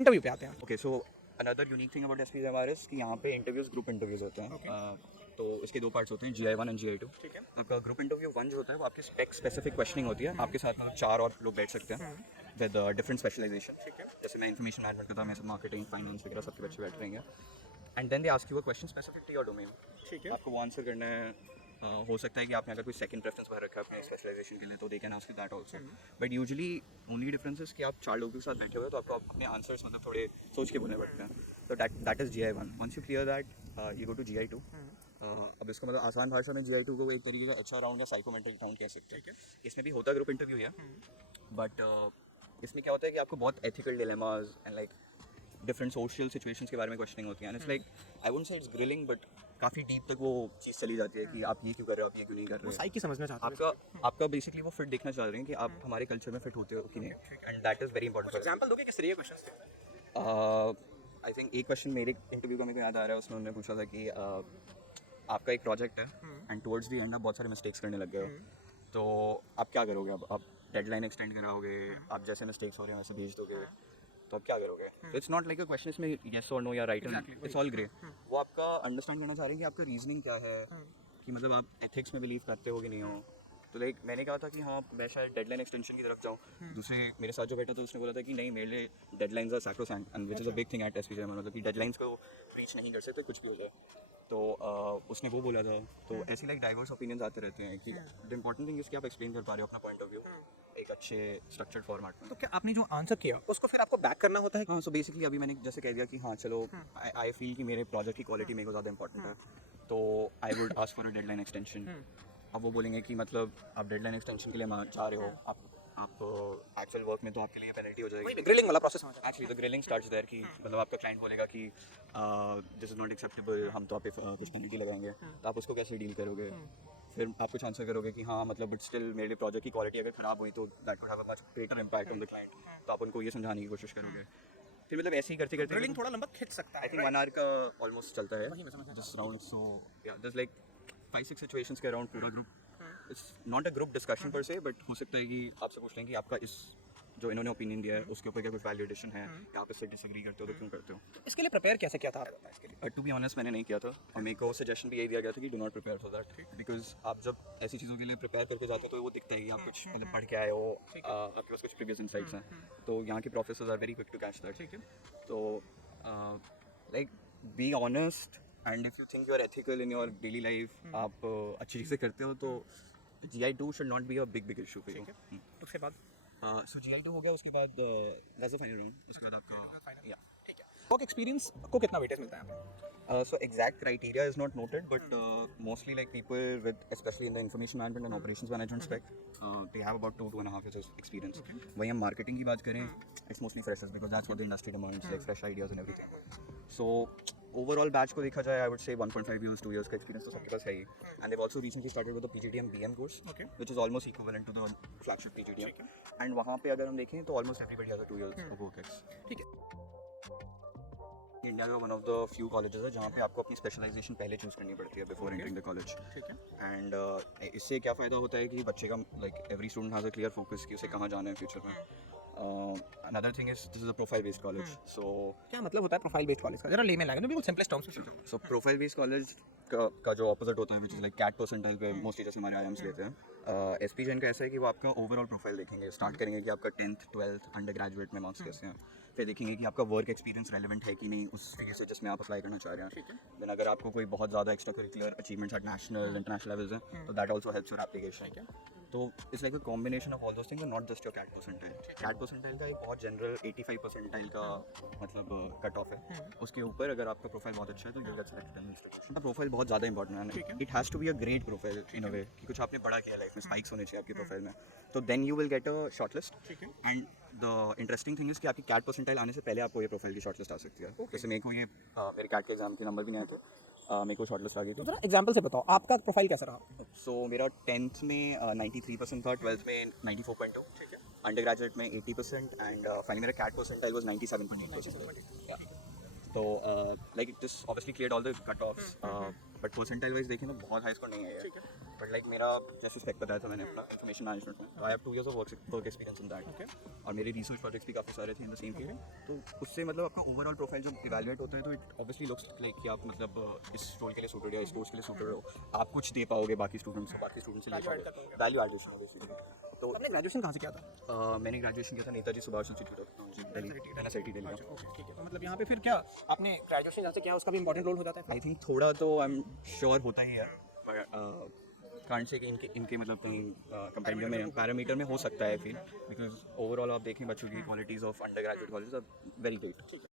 Interview पे आते हैं। Okay, so another unique thing about SPJMRS कि यहाँ पे इंटरव्यूज ग्रुप इंटरव्यूज होते हैं। तो इसके 2 पार्ट्स होते हैं, GI1 एंड GI2। ठीक है। आपका ग्रुप इंटरव्यू 1 जो होता है वो आपकी स्पेक स्पेसिफिक क्वेश्चनिंग होती है। आपके साथ मतलब 4 और लोग बैठ सकते हैं विद डिफरेंट स्पेशलाइजेशन। ठीक है। जैसे मैं इन्फॉर्मेशन मैनेजमेंट करता हूँ, मैं सब मार्केटिंग, फाइनेंस वगैरह सबके बच्चे बैठ रहेंगे। And then they ask you a question specific to your domain. ठीक है। आपको वो आंसर करना है। हो सकता है कि आपने अगर कोई सेकंड प्रेफरेंस भर रखा है अपने स्पेशलाइजेशन के लिए, तो they can ask you that also. But usually only difference is कि आप 4 लोगों के साथ बैठे हुए हो, तो आपको अपने आंसर्स मतलब थोड़े सोच के बोलने पड़ते हैं। तो that is GI1। Once you clear that you go to GI2। अब इसको मतलब आसान भाषा में GI2 को एक तरीके का अच्छा राउंड या साइकोमेट्रिक राउंड कह सकते हैं। इसमें भी होता ग्रुप इंटरव्यू है, बट इसमें क्या होता है कि आपको बहुत ethical dilemmas and like different social situations के बारे में क्वेश्चनिंग होती है। And it's like I wouldn't say it's grilling, but काफ़ी डीप तक वो चीज़ चली जाती है कि आप ये क्यों कर रहे हो, आप ये क्यों नहीं कर रहे हो। साइकी समझना चाहता हूँ। आपका बेसिकली वो फिट देखना चाह रहे हैं कि आप हमारे कल्चर में फिट होते हो कि नहीं। And that is very important. Example दोगे किस तरह के क्वेश्चंस थे? आई थिंक एक क्वेश्चन मेरे इंटरव्यू का मेरे को याद आ रहा है, उसमें उन्होंने पूछा था कि आपका एक प्रोजेक्ट है एंड टुवर्ड्स द एंड आप बहुत सारे मिस्टेक्स करने लग गए हो, तो आप क्या करोगे? अब आप डेडलाइन एक्सटेंड कराओगे, आप जैसे मिस्टेक्स हो रहे हैं वैसे भेज दोगे, तो आप क्या करोगे? तो it's not like a question इसमें येस और नो या राइट, इट्स ऑल ग्रे। वो आपका अंडरस्टैंड करना चाह रहे हैं कि आपका रीजनिंग क्या है, कि मतलब आप एथिक्स में बिलीव करते हो कि नहीं हो। तो लाइक मैंने कहा था कि हाँ मैं शायद डेडलाइन एक्सटेंशन की तरफ जाऊँ। दूसरे मेरे साथ जो बैठा था उसने बोला था कि नहीं, मेरे लिए deadlines are sacrosanct and which is a big thing at SPJM, मतलब कि डेडलाइंस को रीच नहीं कर सकते कुछ भी हो जाए। तो उसने वो बोला था। तो ऐसी लाइक डाइवर्स ओपिनियंस आते रहते हैं कि द इंपॉर्टेंट थिंग इज़ कि आप एक्सप्लेन कर पा रहे हो अपना पॉइंट ऑफ व्यू एक अच्छे स्ट्रक्चर्ड फॉर्मेट में। तो क्या आपने जो आंसर किया उसको फिर आपको बैक करना होता है? हाँ, सो बेसिकली अभी मैंने जैसे कह दिया कि हाँ चलो, आई फील कि मेरे प्रोजेक्ट की क्वालिटी मेरे को ज़्यादा इंपॉर्टेंट है, तो I would ask for a deadline extension. अब वो बोलेंगे कि मतलब आप डेडलाइन एक्सटेंशन के लिए चाह रहे हो, आप एक्चुअल वर्क में तो आपके लिए पेनल्टी हो जाएगी। ग्रिलिंग वाला प्रोसेस समझ actually the grilling starts there कि मतलब आपका क्लाइंट बोलेगा कि दिस इज़ नॉट एक्सेप्टेबल, हम तो आप पे कुछ पेनल्टी लगाएंगे, तो आप उसको कैसे डील करोगे? फिर आप कुछ आंसर करोगे कि हाँ मतलब बट स्टिल मेरे प्रोजेक्ट की क्वालिटी अगर ख़राब हुई तो that would have a much greater impact on the client, तो आप उनको ये समझाने की कोशिश करोगे। फिर मतलब ऐसे ही करते करते ग्रिलिंग थोड़ा लंबा खिंच सकता है। आई थिंक 1 आवर का ऑलमोस्ट चलता है दिस राउंड। सो या दिस लाइक 5-6 सिचुएशंस के अराउंड पूरा group. It's not a group discussion पर से, बट हो सकता है कि आपसे पूछ लें कि आपका इस जो इन्होंने ओपिनियन दिया है उसके ऊपर क्या कुछ वैलिडेशन है, या आप इससे डिसएग्री करते हो तो क्यों करते हो। इसके लिए प्रिपेयर कैसे किया था आपने इसके लिए? टू बी ऑनेस्ट मैंने नहीं किया था, और मेरे को सजेशन भी यही दिया गया था कि do not prepare for that, because आप जब ऐसी चीज़ों के लिए प्रिपेयर करके जाते हो तो वो दिखता है कि आप कुछ मतलब पढ़ के आए हो, आपके पास कुछ प्रीवियस इंसाइट्स हैं, तो यहाँ के professors are very quick to catch that. ठीक है। तो like be honest and if you think you are ethical in your daily life, आप अच्छी चीज़ें करते हो, तो GI2 should not be a big issue for you. उसके बाद सो GI2 हो गया, उसके बाद दैट्स द फाइनल राउंड, उसके बाद आपका या ठीक है। वर्क एक्सपीरियंस को कितना वेटेज मिलता है आपको? so exact criteria is not noted, but mostly like people with, especially in the information management and operations management spec, they have about 2.5 years of experience. वहीं हम marketing की बात करें, it's mostly freshers because that's what the industry demands, like fresh ideas and everything. So overall batch को देखा जाए, I would say 1.5 years, 2 years का experience तो सबके पास है ही. And they've also recently started with the PGDM BM course, which is almost equivalent to the flagship PGDM. And वहाँ पे अगर हम देखें तो almost everybody has a 2 years of work ex. ठीक है। इंडिया का one of the few colleges है जहाँ पे आपको अपनी स्पेशलाइजेशन पहले चूज़ करनी पड़ती है बिफोर एंटरिंग द कॉलेज। ठीक है। एंड इससे क्या फ़ायदा होता है कि बच्चे का like every student has a clear focus कि उसे कहाँ जाना है फ्यूचर में। Another thing is this is a profile based college. So क्या मतलब होता है प्रोफाइल बेस्ड कॉलेज का? जरा लेमन लैंग्वेज में बिल्कुल सिंपलेस्ट टर्म्स में समझो। सो प्रोफाइल बेस्ड कॉलेज का जो ऑपोजिट होता है, which is like CAT percentile पे मोस्टली जैसे हमारे IIMs लेते हैं, SPJM का ऐसा है कि वो आपका ओवरऑल प्रोफाइल देखेंगे, स्टार्ट करेंगे कि आपका 10th 12th अंडर ग्रेजुएट में मार्क्स कैसे हैं, फिर देखेंगे कि आपका वर्क एक्सपीरियंस रेलेवेंट है कि नहीं उस फील्ड से जिसमें आप अप्लाई करना चाह रहे हैं। देन अगर आपको कोई बहुत ज़्यादा extra curricular achievements at national international levels हैं तो that also helps your application. तो it's like a combination of all those things, not just your CAT percentile. CAT percentile का एक बहुत जनरल 85 परसेंटाइल का मतलब कट ऑफ है, उसके ऊपर अगर आपका प्रोफाइल बहुत अच्छा है तो you get selected in institution. Profile बहुत ज़्यादा इंपॉर्टेंट है, it has to be a great profile in a way कि कुछ आपने बड़ा किया लाइफ में, स्पाइक्स होने चाहिए आपकी प्रोफाइल में, तो then you will get a shortlist. And the interesting thing is कि आपकी कैट परसेंटाइल आने से पहले आपको ये प्रोफाइल की शॉर्टलिस्ट आ सकती है। जैसे मेरे को ये मेरे कैट के एग्जाम के नंबर भी नहीं आए थे, मेरे को शॉर्टलिस्ट आ गई तो थी। जरा एग्जांपल से बताओ आपका प्रोफाइल कैसा रहा? सो मेरा 10th में 93% था, 12th में 94.2, अंडर ग्रेजुएट में 80%, एंड फाइनली मेरा कैट परसेंटाइल वाज 97.8%। तो like this obviously cleared all the cut offs, but percentile wise देखें तो बहुत हाई स्कोर नहीं है ये, बट लाइक मेरा जैसे स्पेक बताया था मैंने अपना इन्फॉर्मेशन मैनेजमेंट में, तो I have 2 years of work experience in that, और मेरे रिसर्च प्रोजेक्ट्स भी काफ़ी सारे थे इन द सेम फील्ड, तो उससे मतलब आपका ओवरऑल प्रोफाइल जब इवैल्यूएट होता है तो इट ऑब्वियसली लुक्स लाइक कि आप मतलब इस रोल के लिए सूटेड या इस कोर्स के लिए सूटेड हो, आप कुछ दे पाओगे बाकी स्टूडेंट्स को, बाकी स्टूडेंट्स से ले पाओगे, वैल्यू एडिशन बेसिकली। तो आपने ग्रेजुएशन कहाँ से किया था? मैंने ग्रेजुएशन किया था Netaji Subhash institute of technology Delhi, NSIT Delhi. ठीक है, तो मतलब यहाँ पे फिर क्या आपने ग्रेजुएशन जहाँ से किया उसका भी इंपॉर्टेंट रोल हो जाता है? आई थिंक थोड़ा तो आई एम श्योर होता ही है, कांट से कि इनके मतलब कहीं कंपेरिजन में पैरामीटर में हो सकता है फील, बिकॉज ओवरऑल आप देखें बच्चों की qualities of undergraduate college are very great.